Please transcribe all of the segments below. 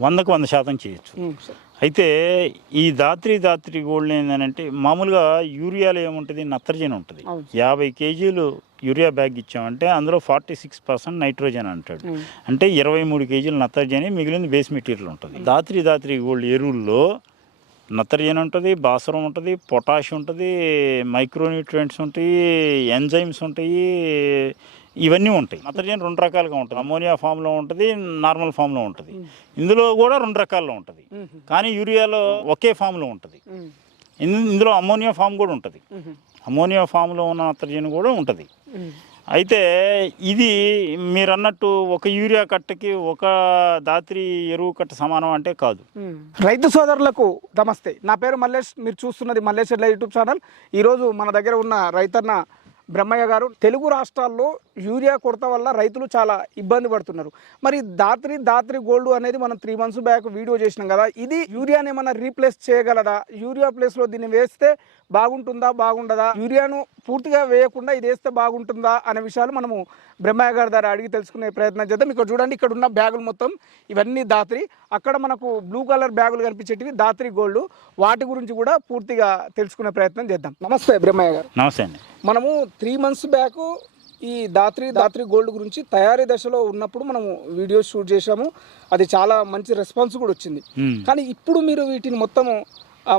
వందకు వంద శాతం చేయొచ్చు. అయితే ఈ దాత్రి దాత్రి గోల్డ్ ఏంటంటే మామూలుగా యూరియాలో ఏముంటుంది? నత్రజని ఉంటుంది. యాభై కేజీలు యూరియా బ్యాగ్ ఇచ్చామంటే అందులో ఫార్టీ సిక్స్ పర్సెంట్ నైట్రోజన్ అంటాడు. అంటే ఇరవై మూడు కేజీలు నత్రజని మిగిలిన బేస్ మెటీరియల్ ఉంటుంది. దాత్రి దాత్రి గోల్డ్ ఎరువుల్లో నత్రజని ఉంటుంది భాస్వరం ఉంటుంది పొటాష్ ఉంటుంది మైక్రోన్యూట్రియంట్స్ ఉంటాయి ఎంజైమ్స్ ఉంటాయి ఇవన్నీ ఉంటాయి. నత్రజని రెండు రకాలుగా ఉంటుంది. అమోనియా ఫామ్లో ఉంటుంది నార్మల్ ఫామ్లో ఉంటుంది. ఇందులో కూడా రెండు రకాల్లో ఉంటుంది. కానీ యూరియాలో ఒకే ఫామ్లో ఉంటుంది. ఇందులో అమోనియా ఫామ్ కూడా ఉంటుంది. అమోనియా ఫామ్లో ఉన్న నత్రజని కూడా ఉంటుంది. అయితే ఇది మీరు అన్నట్టు ఒక యూరియా కట్టకి ఒక దాత్రి ఎరువు కట్ట సమానం అంటే కాదు. రైతు సోదరులకు నమస్తే. నా పేరు మల్లేష్. మీరు చూస్తున్నది మల్లేష్ ఎడ్ల యూట్యూబ్ ఛానల్. ఈరోజు మన దగ్గర ఉన్న రైతన్న బ్రహ్మయ్య గారు తెలుగు రాష్ట్రాల్లో యూరియా కొరత వల్ల రైతులు చాలా ఇబ్బంది పడుతున్నారు. మరి దాత్రి దాత్రి గోల్డ్ అనేది మనం త్రీ మంత్స్ బ్యాక్ వీడియో చేసినాం కదా ఇది యూరియాని ఏమన్నా రీప్లేస్ చేయగలదా? యూరియా ప్లేస్లో దీన్ని వేస్తే బాగుంటుందా బాగుండదా? యూరియాను పూర్తిగా వేయకుండా ఇది వేస్తే బాగుంటుందా అనే విషయాలు మనము బ్రహ్మయ్య గారి ద్వారా అడిగి తెలుసుకునే ప్రయత్నం చేద్దాం. ఇక్కడ చూడండి ఇక్కడ ఉన్న బ్యాగులు మొత్తం ఇవన్నీ దాత్రి. అక్కడ మనకు బ్లూ కలర్ బ్యాగులు కనిపించేటివి దాత్రి గోల్డ్. వాటి గురించి కూడా పూర్తిగా తెలుసుకునే ప్రయత్నం చేద్దాం. నమస్తే బ్రహ్మయ్య గారు నమస్తే అండి. మనము త్రీ మంత్స్ బ్యాక్ ఈ దాత్రి దాత్రి గోల్డ్ గురించి తయారీ దశలో ఉన్నప్పుడు మనము వీడియో షూట్ చేశాము. అది చాలా మంచి రెస్పాన్స్ కూడా వచ్చింది. కానీ ఇప్పుడు మీరు వీటిని మొత్తము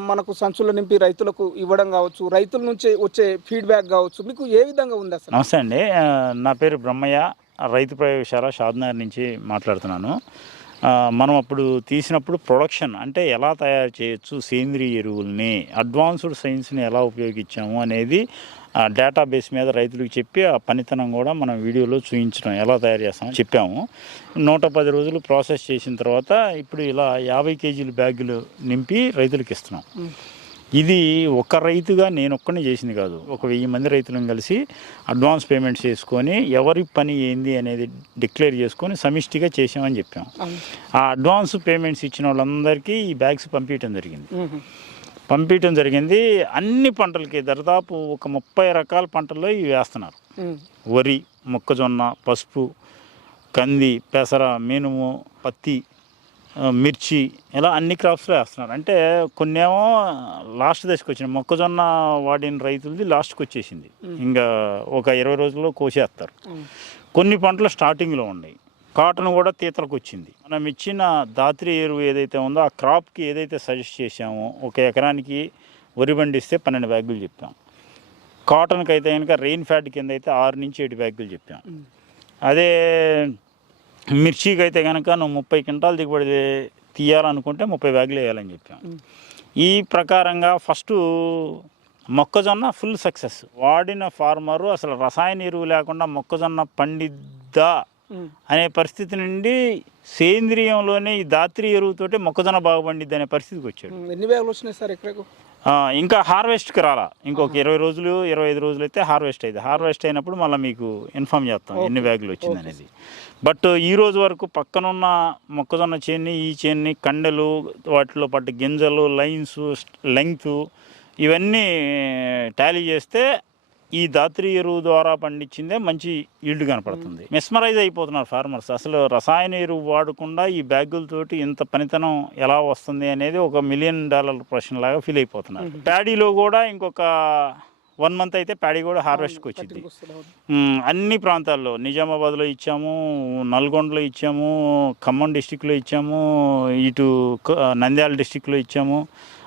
మనకు సంచులు నింపి రైతులకు ఇవ్వడం కావచ్చు రైతుల నుంచి వచ్చే ఫీడ్బ్యాక్ కావచ్చు మీకు ఏ విధంగా ఉంది అసలు? నమస్తే అండి. నా పేరు బ్రహ్మయ్య రైతు ప్రయోగశాల షాద్నగర్ నుంచి మాట్లాడుతున్నాను. మనం అప్పుడు తీసినప్పుడు ప్రొడక్షన్ అంటే ఎలా తయారు చేయొచ్చు సేంద్రియ ఎరువుల్ని అడ్వాన్స్డ్ సైన్స్ని ఎలా ఉపయోగించాము అనేది డేటాబేస్ మీద రైతులకు చెప్పి ఆ పనితనం కూడా మనం వీడియోలో చూపించడం ఎలా తయారు చేస్తామో చెప్పాము. నూట పది రోజులు ప్రాసెస్ చేసిన తర్వాత ఇప్పుడు ఇలా యాభై కేజీల బ్యాగులు నింపి రైతులకు ఇస్తున్నాం. ఇది ఒక రైతుగా నేను ఒక్కనే చేసింది కాదు. ఒక వెయ్యి మంది రైతులను కలిసి అడ్వాన్స్ పేమెంట్స్ చేసుకొని ఎవరి పని ఏంది అనేది డిక్లేర్ చేసుకొని సమిష్టిగా చేసామని చెప్పాం. ఆ అడ్వాన్స్ పేమెంట్స్ ఇచ్చిన వాళ్ళందరికీ ఈ బ్యాగ్స్ పంపించడం జరిగింది. పంపించడం జరిగింది. అన్ని పంటలకి దాదాపు ఒక ముప్పై రకాల పంటల్లో ఇవి వేస్తున్నారు. వరి మొక్కజొన్న పసుపు కంది పెసర మినుము పత్తి మిర్చి ఇలా అన్ని క్రాప్స్లో వేస్తున్నారు. అంటే కొన్నేమో లాస్ట్ దశకు వచ్చినాయి. మొక్కజొన్న వాడిన రైతులది లాస్ట్కి వచ్చేసింది. ఇంకా ఒక ఇరవై రోజుల్లో కోసేస్తారు. కొన్ని పంటలు స్టార్టింగ్లో ఉన్నాయి. కాటన్ కూడా తీతలకు వచ్చింది మనం ఇచ్చిన దాత్రి ఎరువు ఏదైతే ఉందో ఆ క్రాప్కి ఏదైతే సజెస్ట్ చేశామో ఒక ఎకరానికి వరి పండిస్తే పన్నెండు బ్యాగులు చెప్పాం కాటన్కి అయితే కనుక రెయిన్ ఫ్యాట్ కింద అయితే ఆరు నుంచి ఏడు బ్యాగులు చెప్పాం. అదే మిర్చికి అయితే కనుక నువ్వు ముప్పై క్వింటాలు దిగుబడి తీయాలనుకుంటే ముప్పై బ్యాగులు వేయాలని చెప్పాం. ఈ ప్రకారంగా ఫస్ట్ మొక్కజొన్న ఫుల్ సక్సెస్ వాడిన ఫార్మరు అసలు రసాయన ఎరువు లేకుండా మొక్కజొన్న పండిద్దా. అనే పరిస్థితి నుండి సేంద్రియంలోనే ఈ దాత్రి ఎరువుతోటి మొక్కజొన్న బాగా పండిద్ది అనే పరిస్థితికి వచ్చాడు. ఎన్ని బ్యాగులు వచ్చినాయి సార్ ఆ, ఇంకా హార్వెస్ట్కి రాలా. ఇంకొక ఇరవై రోజులు ఇరవై ఐదు రోజులు అయితే హార్వెస్ట్ అయింది. హార్వెస్ట్ అయినప్పుడు మళ్ళీ మీకు ఇన్ఫామ్ చేస్తాం ఎన్ని బ్యాగులు వచ్చింది అనేది. బట్ ఈ రోజు వరకు పక్కనున్న మొక్కజొన్న చేన్ని ఈ చేన్ని కండెలు వాటిలో పట్టు గింజలు లైన్స్ లెంగ్త్ ఇవన్నీ టాలీ చేస్తే ఈ దాత్రి ఎరువు ద్వారా పండించిందే మంచి ఈల్డ్ కనపడుతుంది. మెస్మరైజ్ అయిపోతున్నారు ఫార్మర్స్ అసలు రసాయన ఎరువు వాడకుండా ఈ బ్యాగులతోటి ఇంత పనితనం ఎలా వస్తుంది అనేది ఒక మిలియన్ డాలర్ ప్రశ్న లాగా ఫీల్ అయిపోతున్నారు. ప్యాడీలో కూడా ఇంకొక వన్ మంత్ అయితే ప్యాడీ కూడా హార్వెస్ట్కి వచ్చింది. మ్మ్, అన్ని ప్రాంతాల్లో నిజామాబాద్లో ఇచ్చాము నల్గొండలో ఇచ్చాము ఖమ్మం డిస్టిక్లో ఇచ్చాము ఇటు నంద్యాల డిస్టిక్లో ఇచ్చాము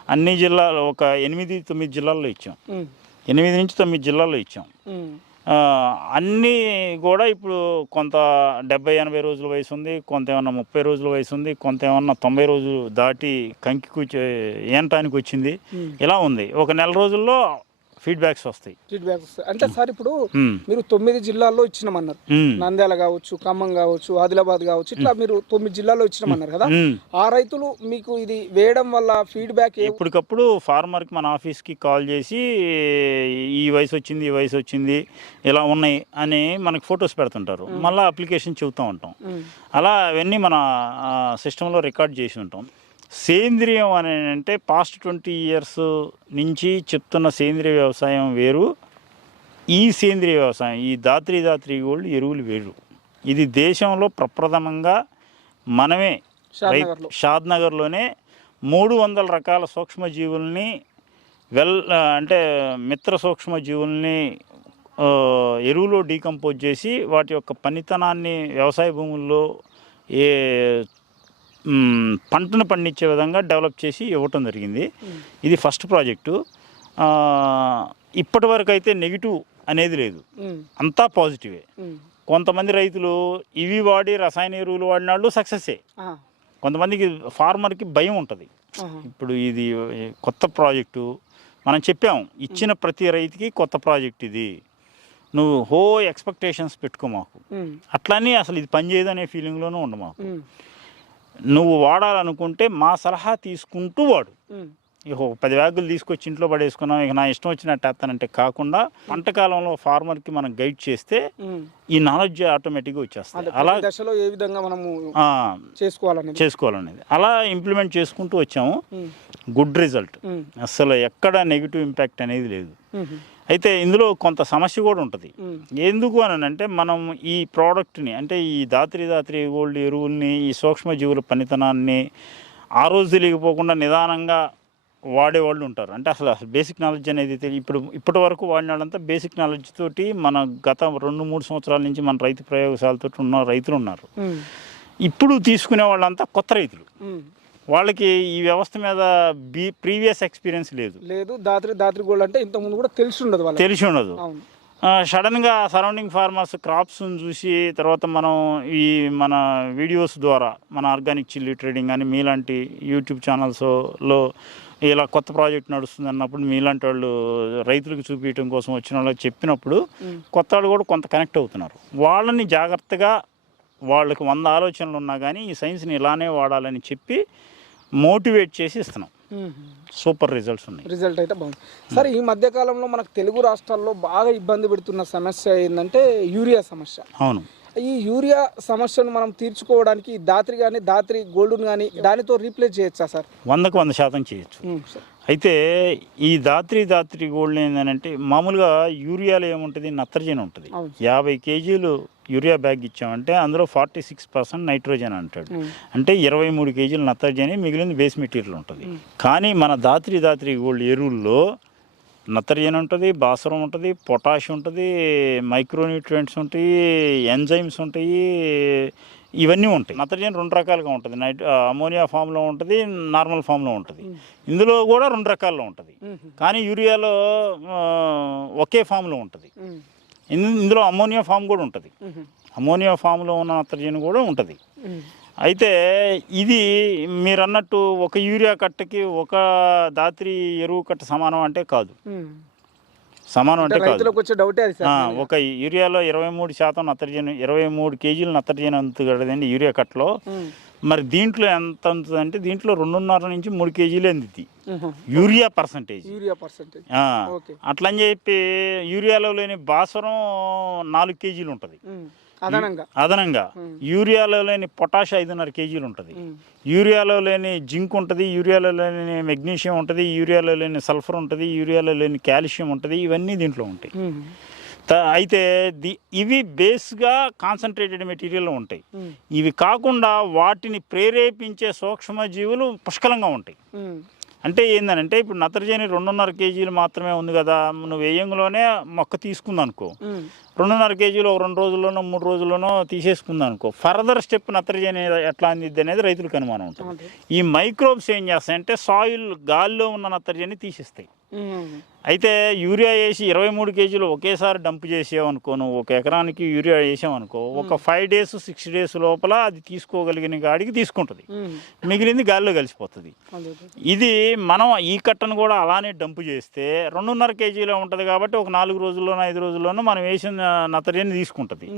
అన్ని జిల్లాలో ఒక ఎనిమిది తొమ్మిది జిల్లాల్లో ఇచ్చాం. మ్మ్. ఎనిమిది నుంచి తొమ్మిది జిల్లాల్లో ఇచ్చాం. అన్నీ కూడా ఇప్పుడు కొంత డెబ్బై ఎనభై రోజుల వయసు ఉంది కొంత ఏమన్నా ముప్పై రోజుల వయసు ఉంది కొంత ఏమన్నా తొంభై రోజులు దాటి కంకి కూర్చో ఏంటానికి వచ్చింది. ఇలా ఉంది. ఒక నెల రోజుల్లో ఫీడ్బ్యాక్స్ వస్తాయి. ఫీడ్బ్యాక్ వస్తుంది అంటే సార్ ఇప్పుడు. మీరు తొమ్మిది జిల్లాల్లో ఇచ్చినామన్నారు. నంద్యాల కావచ్చు ఖమ్మం కావచ్చు ఆదిలాబాద్ కావచ్చు ఇట్లా మీరు తొమ్మిది జిల్లాల్లో ఇచ్చినామన్నారు కదా. ఆ రైతులు మీకు ఇది వేయడం వల్ల ఫీడ్బ్యాక్ ఎప్పటికప్పుడు ఫార్మర్కి మన ఆఫీస్కి కాల్ చేసి ఈ వయసు వచ్చింది ఈ వయసు వచ్చింది ఇలా ఉన్నాయి అని మనకి ఫొటోస్ పెడుతుంటారు. మళ్ళీ అప్లికేషన్ చెబుతూ ఉంటాం. అలా అవన్నీ మన సిస్టంలో రికార్డ్ చేసి ఉంటాం. సేంద్రియం అని అంటే పాస్ట్ ట్వంటీ ఇయర్స్ నుంచి చెప్తున్న సేంద్రియ వ్యవసాయం వేరు. ఈ సేంద్రియ వ్యవసాయం ఈ దాత్రి దాత్రి గోల్డ్ ఎరువులు వేరు. ఇది దేశంలో ప్రప్రథమంగా మనమే షాద్ నగర్లోనే మూడు వందల రకాల సూక్ష్మజీవుల్ని వెల్ అంటే మిత్ర సూక్ష్మజీవుల్ని ఎరువులో డీకంపోజ్ చేసి వాటి యొక్క పనితనాన్ని వ్యవసాయ భూముల్లో ఏ పంటను పండించే విధంగా డెవలప్ చేసి ఇవ్వటం జరిగింది. ఇది ఫస్ట్ ప్రాజెక్టు. ఇప్పటి వరకు అయితే నెగిటివ్ అనేది లేదు. అంతా పాజిటివే. కొంతమంది రైతులు ఇవి వాడి రసాయన ఎరువులు వాడిన వాళ్ళు సక్సెస్సే. కొంతమందికి ఫార్మర్కి భయం ఉంటుంది. ఇప్పుడు ఇది కొత్త ప్రాజెక్టు. మనం చెప్పాం ఇచ్చిన ప్రతి రైతుకి కొత్త ప్రాజెక్ట్ ఇది. నువ్వు హో ఎక్స్పెక్టేషన్స్ పెట్టుకో మాకు. అట్లని అసలు ఇది పనిచేయదు అనే ఫీలింగ్లోనూ ఉండు మాకు. నువ్వు వాడాలనుకుంటే మా సలహా తీసుకుంటూ వాడు. ఇక ఒక పది వ్యాగులు తీసుకొచ్చి ఇంట్లో పడేసుకున్నాం ఇక నా ఇష్టం వచ్చినట్టు వేస్తానంటే కాకుండా పంట కాలంలో ఫార్మర్కి మనం గైడ్ చేస్తే. ఈ నాలెడ్జ్ ఆటోమేటిక్గా వచ్చేస్తుంది అలా దశలో ఏ విధంగా మనము ఆ, చేసుకోవాలనేది? చేసుకోవాలనేది. అలా ఇంప్లిమెంట్ చేసుకుంటూ వచ్చాము. Good result. అసలు ఎక్కడ నెగిటివ్ ఇంపాక్ట్ అనేది లేదు. అయితే ఇందులో కొంత సమస్య కూడా ఉంటుంది. ఎందుకు అని అంటే మనం ఈ ప్రోడక్ట్ని అంటే ఈ దాత్రి దాత్రి గోల్డ్ ఎరువుల్ని ఈ సూక్ష్మజీవుల పనితనాన్ని ఆ రోజు తెలియకపోకుండా నిదానంగా వాడేవాళ్ళు ఉంటారు. అంటే అసలు అసలు బేసిక్ నాలెడ్జ్ అనేది ఇప్పుడు ఇప్పటి వరకు వాడిన వాళ్ళంతా బేసిక్ నాలెడ్జ్ తోటి మన గత రెండు మూడు సంవత్సరాల నుంచి మన రైతు ప్రయోగశాలతో ఉన్న రైతులు ఉన్నారు. ఇప్పుడు తీసుకునే వాళ్ళంతా కొత్త రైతులు. వాళ్ళకి ఈ వ్యవస్థ మీద బీ ప్రీవియస్ ఎక్స్పీరియన్స్ లేదు. లేదు దాత్రి దాత్రి గోల్డ్ అంటే ఇంత ముందు కూడా తెలిసి ఉండదు తెలిసి ఉండదు. సడన్గా సరౌండింగ్ ఫార్మర్స్ క్రాప్స్ని చూసి తర్వాత మనం ఈ మన వీడియోస్ ద్వారా మన ఆర్గానిక్ చిల్లీ ట్రేడింగ్ అని మీలాంటి యూట్యూబ్ ఛానల్స్లో ఇలా కొత్త ప్రాజెక్ట్ నడుస్తుంది అన్నప్పుడు మీలాంటి వాళ్ళు రైతులకు చూపించడం కోసం వచ్చిన వాళ్ళకి చెప్పినప్పుడు కొత్త వాళ్ళు కూడా కొంత కనెక్ట్ అవుతున్నారు. వాళ్ళని జాగ్రత్తగా వాళ్ళకి వంద ఆలోచనలు ఉన్నా కానీ ఈ సైన్స్ని ఇలానే వాడాలని చెప్పి మోటివేట్ చేసి ఇస్తున్నాం. సూపర్ రిజల్ట్స్ ఉన్నాయి. రిజల్ట్ అయితే బాగుంది. సరే ఈ మధ్య కాలంలో మనకు తెలుగు రాష్ట్రాల్లో బాగా ఇబ్బంది పెడుతున్న సమస్య ఏంటంటే యూరియా సమస్య. అవును. ఈ యూరియా సమస్యను మనం తీర్చుకోవడానికి దాత్రి కానీ దాత్రి గోల్డ్ని కానీ దానితో రీప్లేస్ చేయొచ్చా సార్? వందకు వంద శాతం చేయొచ్చు. అయితే ఈ దాత్రి దాత్రి గోల్డ్ ఏంటంటే మామూలుగా యూరియాలో ఏముంటుంది? నత్రజని ఉంటుంది. యాభై కేజీలు యూరియా బ్యాగ్ ఇచ్చామంటే అందులో ఫార్టీ సిక్స్ పర్సెంట్ నైట్రోజన్ అంటాడు. అంటే ఇరవై మూడు కేజీలు నత్రజని మిగిలింది బేస్ మెటీరియల్ ఉంటుంది. కానీ మన దాత్రి దాత్రి గోల్డ్ ఎరువుల్లో నత్రజని ఉంటుంది భాస్వరం ఉంటుంది పొటాష్ ఉంటుంది మైక్రోన్యూట్రియంట్స్ ఉంటాయి ఎంజైమ్స్ ఉంటాయి ఇవన్నీ ఉంటాయి. నత్రజని రెండు రకాలుగా ఉంటుంది. నైట్ అమోనియా ఫామ్లో ఉంటుంది నార్మల్ ఫామ్లో ఉంటుంది. ఇందులో కూడా రెండు రకాల్లో ఉంటుంది. కానీ యూరియాలో ఒకే ఫామ్లో ఉంటుంది. ఇందులో అమోనియా ఫామ్ కూడా ఉంటుంది. అమోనియా ఫామ్లో ఉన్న నత్రజని కూడా ఉంటుంది. అయితే ఇది మీరు అన్నట్టు ఒక యూరియా కట్టకి ఒక దాత్రి ఎరువు కట్ట సమానం అంటే కాదు. సమానం అంటే అంటే కాదు. రైతులకు వచ్చే డౌటే అది ఆ, సార్ ఒక యూరియాలో ఇరవై మూడు శాతం నత్రజని ఇరవై మూడు కేజీలు నత్రజని అందుతుందండి యూరియా కట్టలో. మరి దీంట్లో ఎంత అందుతుందంటే దీంట్లో రెండున్నర నుంచి మూడు కేజీలు అందిద్ది. Urea percentage. Urea percentage. ఆ, ఓకే. అట్లని చెప్పి యూరియాలో లేని భాస్వరం నాలుగు కేజీలు ఉంటుంది. అదనంగా. యూరియాలో లేని పొటాష్ ఐదున్నర కేజీలు ఉంటుంది. యూరియాలో లేని జింక్ ఉంటుంది యూరియాలో లేని మెగ్నీషియం ఉంటుంది యూరియాలో లేని సల్ఫర్ ఉంటుంది యూరియాలో లేని కాల్షియం ఉంటుంది ఇవన్నీ దీంట్లో ఉంటాయి. అయితే ది ఇవి బేస్గా కాన్సన్ట్రేటెడ్ మెటీరియల్ ఉంటాయి. ఇవి కాకుండా వాటిని ప్రేరేపించే సూక్ష్మజీవులు పుష్కలంగా ఉంటాయి. అంటే ఏందనంటే ఇప్పుడు నత్రజని రెండున్నర కేజీలు మాత్రమే ఉంది కదా నువ్వు వేయంలోనే మొక్క తీసుకుంది అనుకో రెండున్నర కేజీలు ఒక రెండు రోజుల్లోనో మూడు రోజుల్లోనో తీసేసుకుంది అనుకో ఫర్దర్ స్టెప్ నత్రజని ఎట్లా అందిద్ది అనేది రైతులకు అనుమానం ఉంటుంది. ఈ మైక్రోబ్స్ ఏం చేస్తాయంటే సాయిల్ గాల్లో ఉన్న నత్రజని తీసేస్తాయి. అయితే యూరియా వేసి ఇరవై మూడు కేజీలు ఒకేసారి డంప్ చేసావనుకో నువ్వు ఒక ఎకరానికి యూరియా వేసావనుకో ఒక ఫైవ్ డేస్ సిక్స్ డేస్ లోపల అది తీసుకోగలిగిన గాడికి తీసుకుంటుంది. మిగిలింది గాల్లో కలిసిపోతుంది. ఇది మనం ఈ కట్టను కూడా అలానే డంప్ చేస్తే రెండున్నర కేజీలో ఉంటుంది కాబట్టి ఒక నాలుగు రోజుల్లోనో ఐదు రోజుల్లోనో మనం వేసిన నత్రజని తీసుకుంటుంది.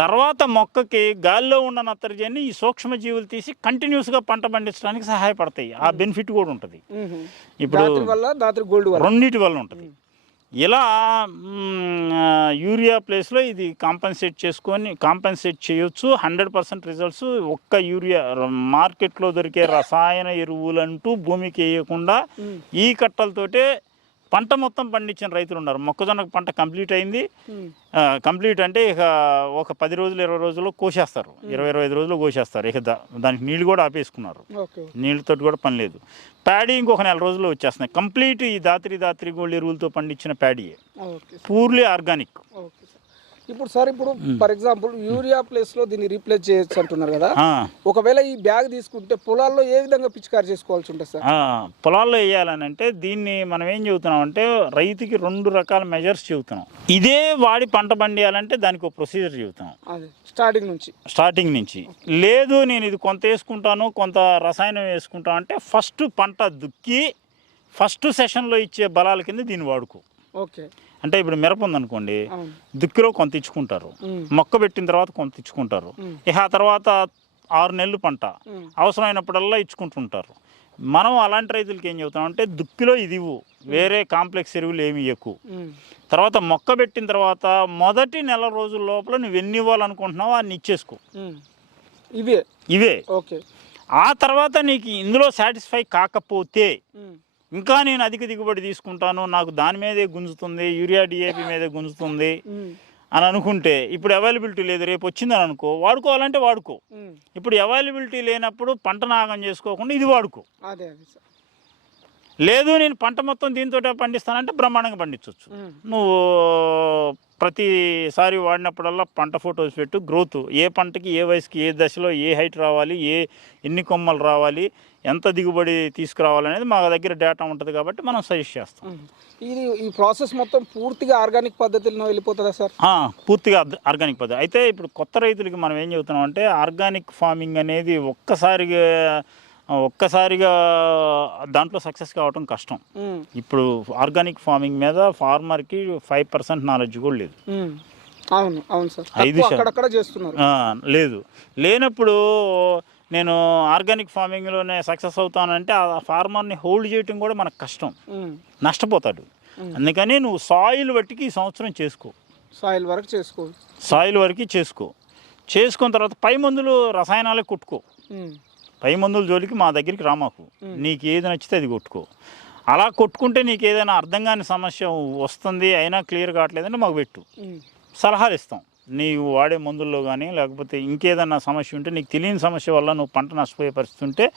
తర్వాత మొక్కకి గాల్లో ఉన్న నత్రజని ఈ సూక్ష్మజీవులు తీసి కంటిన్యూస్గా పంట పండించడానికి సహాయపడతాయి. ఆ బెనిఫిట్ కూడా ఉంటుంది. ఇప్పుడు రెండింటి వల్ల ఉంటుంది. ఇలా యూరియా ప్లేస్లో ఇది కాంపన్సేట్ చేసుకొని కాంపన్సేట్ చేయొచ్చు. హండ్రెడ్ పర్సెంట్ రిజల్ట్స్ ఒక్క యూరియా మార్కెట్లో దొరికే రసాయన ఎరువులంటూ భూమికి వేయకుండా ఈ కట్టలతోటే పంట మొత్తం పండించిన రైతులు ఉన్నారు. మొక్కజొన్న పంట కంప్లీట్ అయింది. కంప్లీట్ అంటే ఇక ఒక పది రోజులు ఇరవై రోజుల్లో కోసేస్తారు. ఇరవై ఇరవై ఐదు రోజుల్లో కోసేస్తారు. ఇక దానికి నీళ్ళు కూడా ఆపేసుకున్నారు. నీళ్ళతో కూడా పని లేదు. ప్యాడీ ఇంకొక నెల రోజుల్లో వచ్చేస్తున్నాయి. కంప్లీట్ ఈ దాత్రి దాత్రి గోల్డ్ ఎరువులతో పండించిన ప్యాడీయే. Purely organic. ఇప్పుడు సార్ ఇప్పుడు ఫర్ ఎగ్జాంపుల్ యూరియా ప్లేస్లో దీన్ని రీప్లేస్ చేయొచ్చు అంటున్నారు కదా. ఒకవేళ ఈ బ్యాగ్ తీసుకుంటే పొలాల్లో ఏ విధంగా పిచికారి చేసుకోవాల్సి ఉంటుంది సార్? పొలాల్లో వేయాలని అంటే దీన్ని మనం ఏం చెబుతున్నాం అంటే రైతుకి రెండు రకాల మెజర్స్ చెబుతున్నాం. ఇదే వాడి పంట పండియాలంటే దానికి ఒక ప్రొసీజర్ చెబుతున్నాం. అదే స్టార్టింగ్ నుంచి. స్టార్టింగ్ నుంచి. లేదు నేను ఇది కొంత వేసుకుంటాను కొంత రసాయనం వేసుకుంటాను అంటే ఫస్ట్ పంట దుక్కి ఫస్ట్ సెషన్లో ఇచ్చే బలాల కింద దీన్ని వాడుకో. ఓకే. అంటే ఇప్పుడు మిరప ఉందనుకోండి దుక్కిలో కొంత ఇచ్చుకుంటారు. మొక్క పెట్టిన తర్వాత కొంత ఇచ్చుకుంటారు. ఇక ఆ తర్వాత ఆరు నెలలు పంట. అవసరమైనప్పుడల్లా ఇచ్చుకుంటుంటారు మనం అలాంటి రైతులకి ఏం చెబుతాం అంటే దుక్కిలో ఇది ఇవ్వు వేరే కాంప్లెక్స్ ఎరువులు ఏమి ఎక్కువ. తర్వాత మొక్క పెట్టిన తర్వాత మొదటి నెల రోజుల లోపల నువ్వు ఎన్ని ఇవ్వాలనుకుంటున్నావో అన్ని ఇచ్చేసుకో. ఇవే ఇవే ఓకే ఆ తర్వాత నీకు ఇందులో సాటిస్ఫై కాకపోతే. ఇంకా నేను అధిక దిగుబడి తీసుకుంటాను నాకు దాని మీదే గుంజుతుంది యూరియా డిఏపి మీదే గుంజుతుంది. అని అనుకుంటే ఇప్పుడు అవైలబిలిటీ లేదు రేపు వచ్చిందని అనుకో వాడుకోవాలంటే వాడుకో. ఇప్పుడు అవైలబిలిటీ లేనప్పుడు పంట నాగం చేసుకోకుండా ఇది వాడుకో అదే లేదు నేను పంట మొత్తం దీంతో పండిస్తానంటే బ్రహ్మాండంగా పండించవచ్చు. నువ్వు ప్రతిసారి వాడినప్పుడల్లా పంట ఫొటోస్ పెట్టు గ్రోత్. ఏ పంటకి ఏ వయసుకి ఏ దశలో ఏ హైట్ రావాలి ఏ ఎన్ని కొమ్మలు రావాలి ఎంత దిగుబడి తీసుకురావాలనేది మా దగ్గర డేటా ఉంటుంది కాబట్టి మనం సజెస్ట్ చేస్తాం. ఇది ఈ ప్రాసెస్ మొత్తం పూర్తిగా ఆర్గానిక్ పద్ధతిలో వెళ్ళిపోతుందా సార్? పూర్తిగా ఆర్గ- ఆర్గానిక్ పద్ధతి. అయితే ఇప్పుడు కొత్త రైతులకి మనం ఏం చెబుతున్నాం అంటే ఆర్గానిక్ ఫార్మింగ్ అనేది ఒక్కసారిగా ఒక్కసారిగా దాంట్లో సక్సెస్ కావటం కష్టం. ఇప్పుడు ఆర్గానిక్ ఫార్మింగ్ మీద ఫార్మర్కి ఫైవ్ పర్సెంట్ నాలెడ్జ్ కూడా లేదు. అవును అవును సార్ ఐదు. అక్కడక్కడ చేస్తున్నారు లేదు లేనప్పుడు నేను ఆర్గానిక్ ఫార్మింగ్లోనే సక్సెస్ అవుతానంటే ఆ ఫార్మర్ని హోల్డ్ చేయటం కూడా మనకు కష్టం. నష్టపోతాడు. అందుకని నువ్వు సాయిల్ బట్టికి ఈ సంవత్సరం చేసుకో సాయిల్ వరకు చేసుకోవచ్చు సాయిల్ వరకు చేసుకో చేసుకున్న తర్వాత పై మందులు రసాయనాలే కొట్టుకో. పై మందుల జోలికి మా దగ్గరికి రామాకు. నీకు ఏది నచ్చితే అది కొట్టుకో. అలా కొట్టుకుంటే నీకు ఏదైనా అర్థం కాని సమస్య వస్తుంది అయినా క్లియర్ కావట్లేదంటే మాకు పెట్టు. సలహాలు ఇస్తాం. నీవు వాడే మందుల్లో కానీ లేకపోతే ఇంకేదన్నా సమస్య ఉంటే నీకు తెలియని సమస్య వల్ల నువ్వు పంట నష్టపోయే పరిస్థితి ఉంటే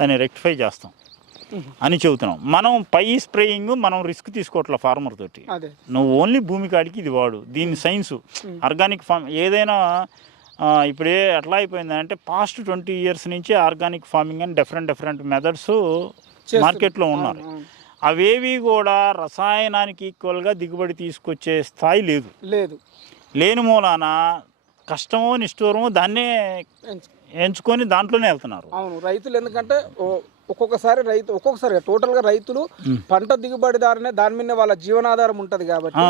దాన్ని రెక్టిఫై చేస్తాం. అని చెబుతున్నాం. మనం పై స్ప్రేయింగ్ మనం రిస్క్ తీసుకోవట్లే ఫార్మర్ తోటి. నువ్వు ఓన్లీ భూమి కాడికి ఇది వాడు. దీని సైన్సు. ఆర్గానిక్ ఫార్మ్ ఏదైనా ఇప్పుడే ఎట్లా అయిపోయిందంటే పాస్ట్ ట్వంటీ ఇయర్స్ నుంచి ఆర్గానిక్ ఫార్మింగ్ అని డిఫరెంట్ డిఫరెంట్ మెథడ్స్. మార్కెట్లో ఉన్నారు. అవేవి కూడా రసాయనానికి ఈక్వల్గా దిగుబడి తీసుకొచ్చే స్థాయి లేదు లేదు లేని మూలాన కష్టమో నిష్ఠూరమో దాన్నే ఎంచు- ఎంచుకొని దాంట్లోనే వెళ్తున్నారు అవును రైతులు ఎందుకంటే ఒక్కొక్కసారి రైతు ఒక్కొక్కసారి టోటల్గా రైతులు పంట దిగుబడి దారినే దాని మీద వాళ్ళ జీవనాధారం ఉంటది కాబట్టి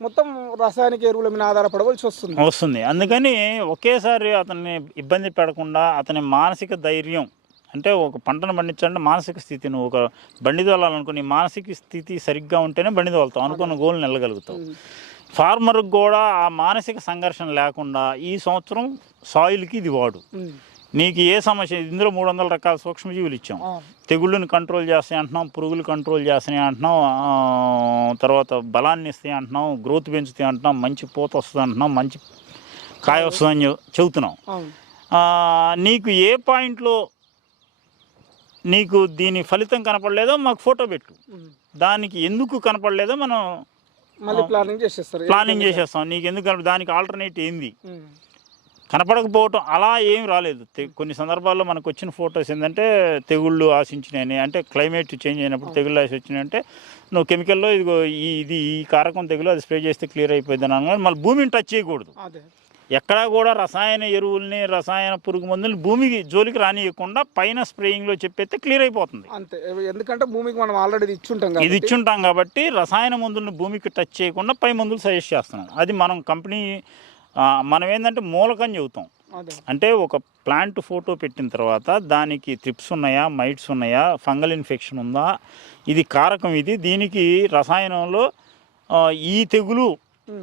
మొత్తం రాసాయనిక ఎరువుల మీద ఆధారపడవలసి వస్తుంది వస్తుంది. అందుకని ఒకేసారి అతన్ని ఇబ్బంది పెడకుండా అతని మానసిక ధైర్యం అంటే ఒక పంటను పండించాలంటే మానసిక స్థితి నువ్వు ఒక బండి తోలాలనుకో నీ మానసిక స్థితి సరిగ్గా ఉంటేనే బండి తోలుతావు అనుకున్న గోల్ని వెళ్ళగలుగుతావు ఉమ్. ఫార్మర్కి కూడా ఆ మానసిక సంఘర్షణ లేకుండా ఈ సంవత్సరం సాయిల్కి ఇది వాడు. నీకు ఏ సమస్య ఇందులో మూడు వందల రకాల సూక్ష్మజీవులు ఇచ్చాం. తెగుళ్ళని కంట్రోల్ చేస్తాయి అంటున్నాం పురుగులు కంట్రోల్ చేస్తాయి అంటున్నాం తర్వాత బలాన్ని ఇస్తాయి అంటున్నాం గ్రోత్ పెంచుతాయి అంటున్నాం మంచి పూత వస్తుంది అంటున్నాం మంచి కాయ వస్తుందని చెబు- చెబుతున్నాం. నీకు ఏ పాయింట్లో నీకు దీని ఫలితం కనపడలేదో మాకు ఫోటో పెట్టు. దానికి ఎందుకు కనపడలేదో మనం ప్లానింగ్ చేసేస్తాం. నీకు ఎందుకు దానికి ఆల్టర్నేట్ ఏంది. కనపడకపోవటం అలా ఏం రాలేదు. కొన్ని సందర్భాల్లో మనకు వచ్చిన ఫొటోస్ ఏంటంటే తెగుళ్ళు ఆశించినాయని అంటే క్లైమేట్ చేంజ్ అయినప్పుడు తెగుళ్ళు ఆశ వచ్చినాయంటే నువ్వు కెమికల్లో ఇదిగో ఈ ఇది ఈ కారకం తెగులు అది స్ప్రే చేస్తే క్లియర్ అయిపోయింది అని అనగానే మళ్ళీ భూమిని టచ్ చేయకూడదు. ఎక్కడా కూడా రసాయన ఎరువుల్ని రసాయన పురుగు మందుల్ని భూమికి జోలికి రానియకుండా పైన స్ప్రేయింగ్లో చెప్పేస్తే క్లియర్ అయిపోతుంది. అంతే. ఎందుకంటే భూమికి మనం ఆల్రెడీ ఇచ్చుంటాం ఇది ఇచ్చుంటాం కాబట్టి రసాయన మందులను భూమికి టచ్ చేయకుండా పై మందులు సజెస్ట్ చేస్తున్నాం. అది మనం కంపెనీ మనం ఏంటంటే మూలకం చెబుతాం. అంటే ఒక ప్లాంట్ ఫోటో పెట్టిన తర్వాత దానికి ట్రిప్స్ ఉన్నాయా మైట్స్ ఉన్నాయా ఫంగల్ ఇన్ఫెక్షన్ ఉందా ఇది కారకం ఇది దీనికి రసాయనంలో ఈ తెగులు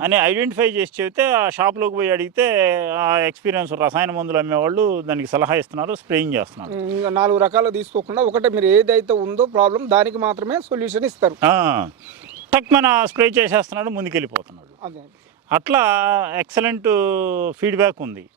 అని ఐడెంటిఫై చేసి చెబితే ఆ షాప్లోకి పోయి అడిగితే ఆ ఎక్స్పీరియన్స్ రసాయన మందులు అమ్మేవాళ్ళు దానికి సలహా ఇస్తున్నారు స్ప్రేయింగ్ చేస్తున్నారు. ఇంకా నాలుగు రకాలు తీసుకోకుండా ఒకటే మీరు ఏదైతే ఉందో ప్రాబ్లం దానికి మాత్రమే సొల్యూషన్ ఇస్తారు. ఆ, టక్మన స్ప్రే చేసేస్తున్నాడు ముందుకెళ్ళిపోతున్నాడు. అదే. అట్లా ఎక్సలెంట్ ఫీడ్బ్యాక్ ఉంది.